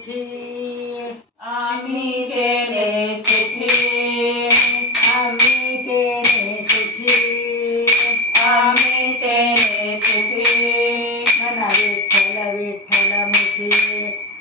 सुखी आम्ही केले सुखी आम्ही केले सुखी आम्ही केले सुखी म्हणा विठ्ठल विठ्ठल मुखी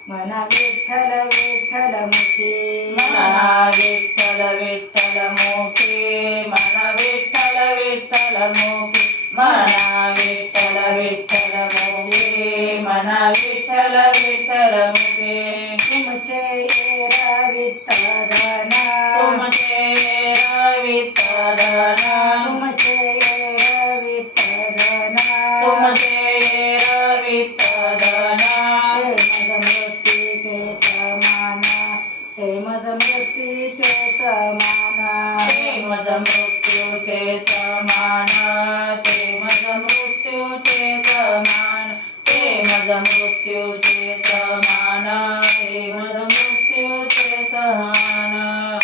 म्हणा विठ्ठल विठ्ठल मुखी म्हणा विठ्ठल विठ्ठल मोठे म्हणा विठ्ठल विठ्ठल मोठे म्हणा विठ्ठल विठ्ठल मोठे म्हणा विठ्ठल विठ्ठल मोठे तुमचे येर विठ्ठलना तुमचे येर विठ्ठलना तुमचे येर विठ्ठलना तुमचे येर विठ्ठलना ते मज मृत्यूचे समान ते मज मृत्यूचे समान ते मज मृत्यूचे समान ते मज मृत्यूचे समान ते मज मृत्यूचे समान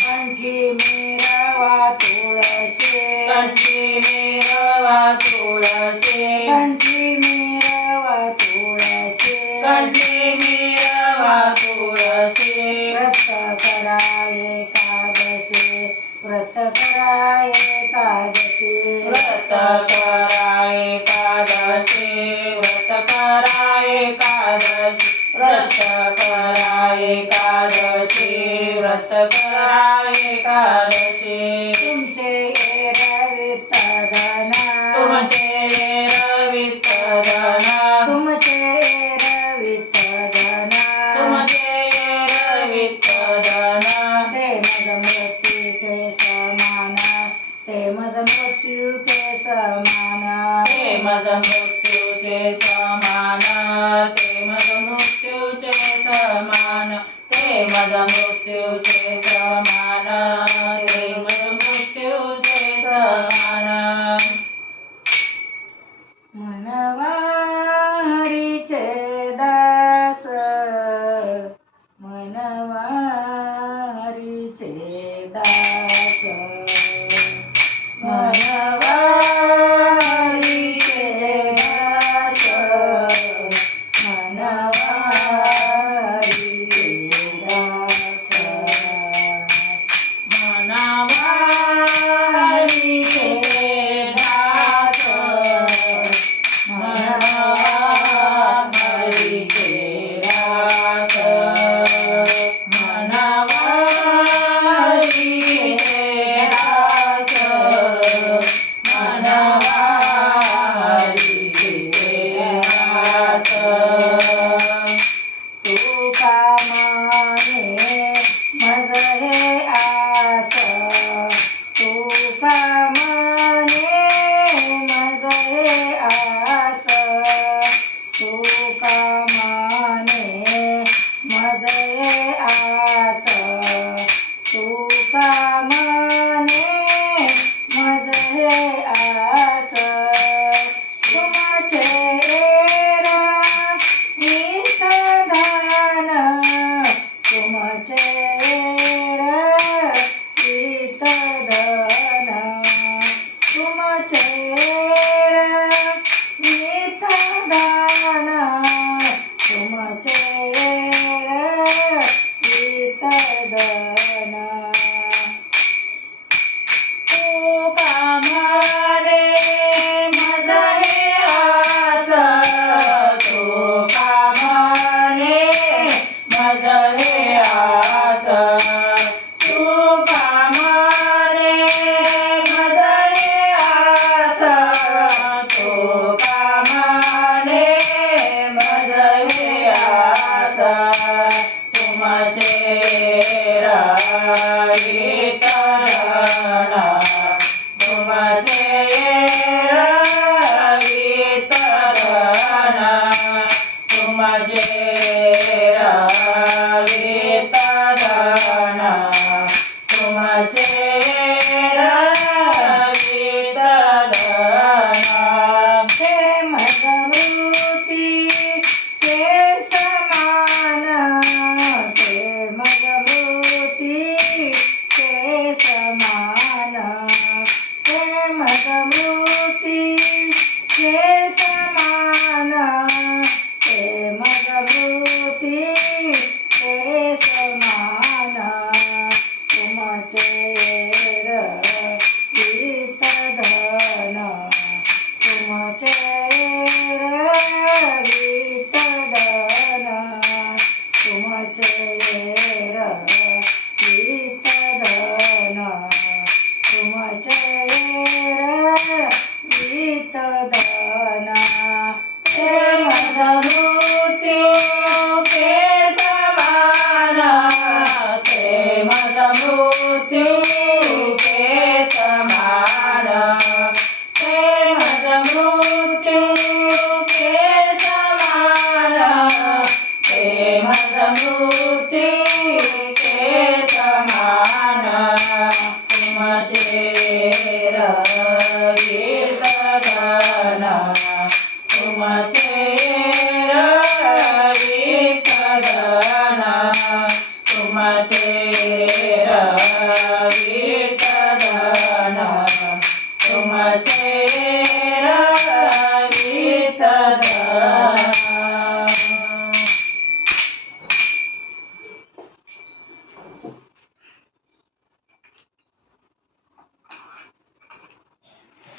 कंठी मिरवा तुळशी कंठी मिरवा तुळशी कंठी मिरवा तुळशी कंठी मिरवा तुळशी व्रत करा एकादशी व्रत करा एकादशी व्रत करा एकादशी व्रत करा एकादशी व्रत करा एकादशी व्रत करा एकादशी तुमचे येर विठ्ठलना तुमचे येर विठ्ठलना तुमचे येर विठ्ठलना तुमचे येर विठ्ठलना ते मज मृत्यूचे समान ते मज मृत्यूचे समान ते मज मृत्यूचे समान ते मज मृत्यूचे समान ते मज मृत्यूचे समान ते मज मृत्यूचे समान मनवा हरीचे दास मनवा हरीचे दास मनवा हरीचे दास मनवा हरीचे दास मनावा हरीचे दास मनावा हरीचे दास मनावा हरीचे दास मनावा हरीचे दास तू कामाने मज हे आस तू कामाने मज हे आस तू कामाने मज हे आस तू कामाने मज हे आस तुमचे येरा विठ्ठलधान तुमचे येर विठ्ठलधान तुमचे येर विठ्ठलधान तुमचे येर विठ्ठलधान तू कामाने मज हे आस तू कामाने मज हे आस तू कामाने मज हे आस तू कामाने मज हे आस तुमचे विठ्ठलना तुमचे विठ्ठलना तुमचे तुमचे रवित धन तुमचे रवित धन प्रेम मृत्यू के समान प्रेम मृत्यू के समान प्रेम मृत्यू के समान प्रेम मृत्यू के समान तुमचे रवित धन तुमचे रवित धन तुमचे रवित धन तुमचे रवित धन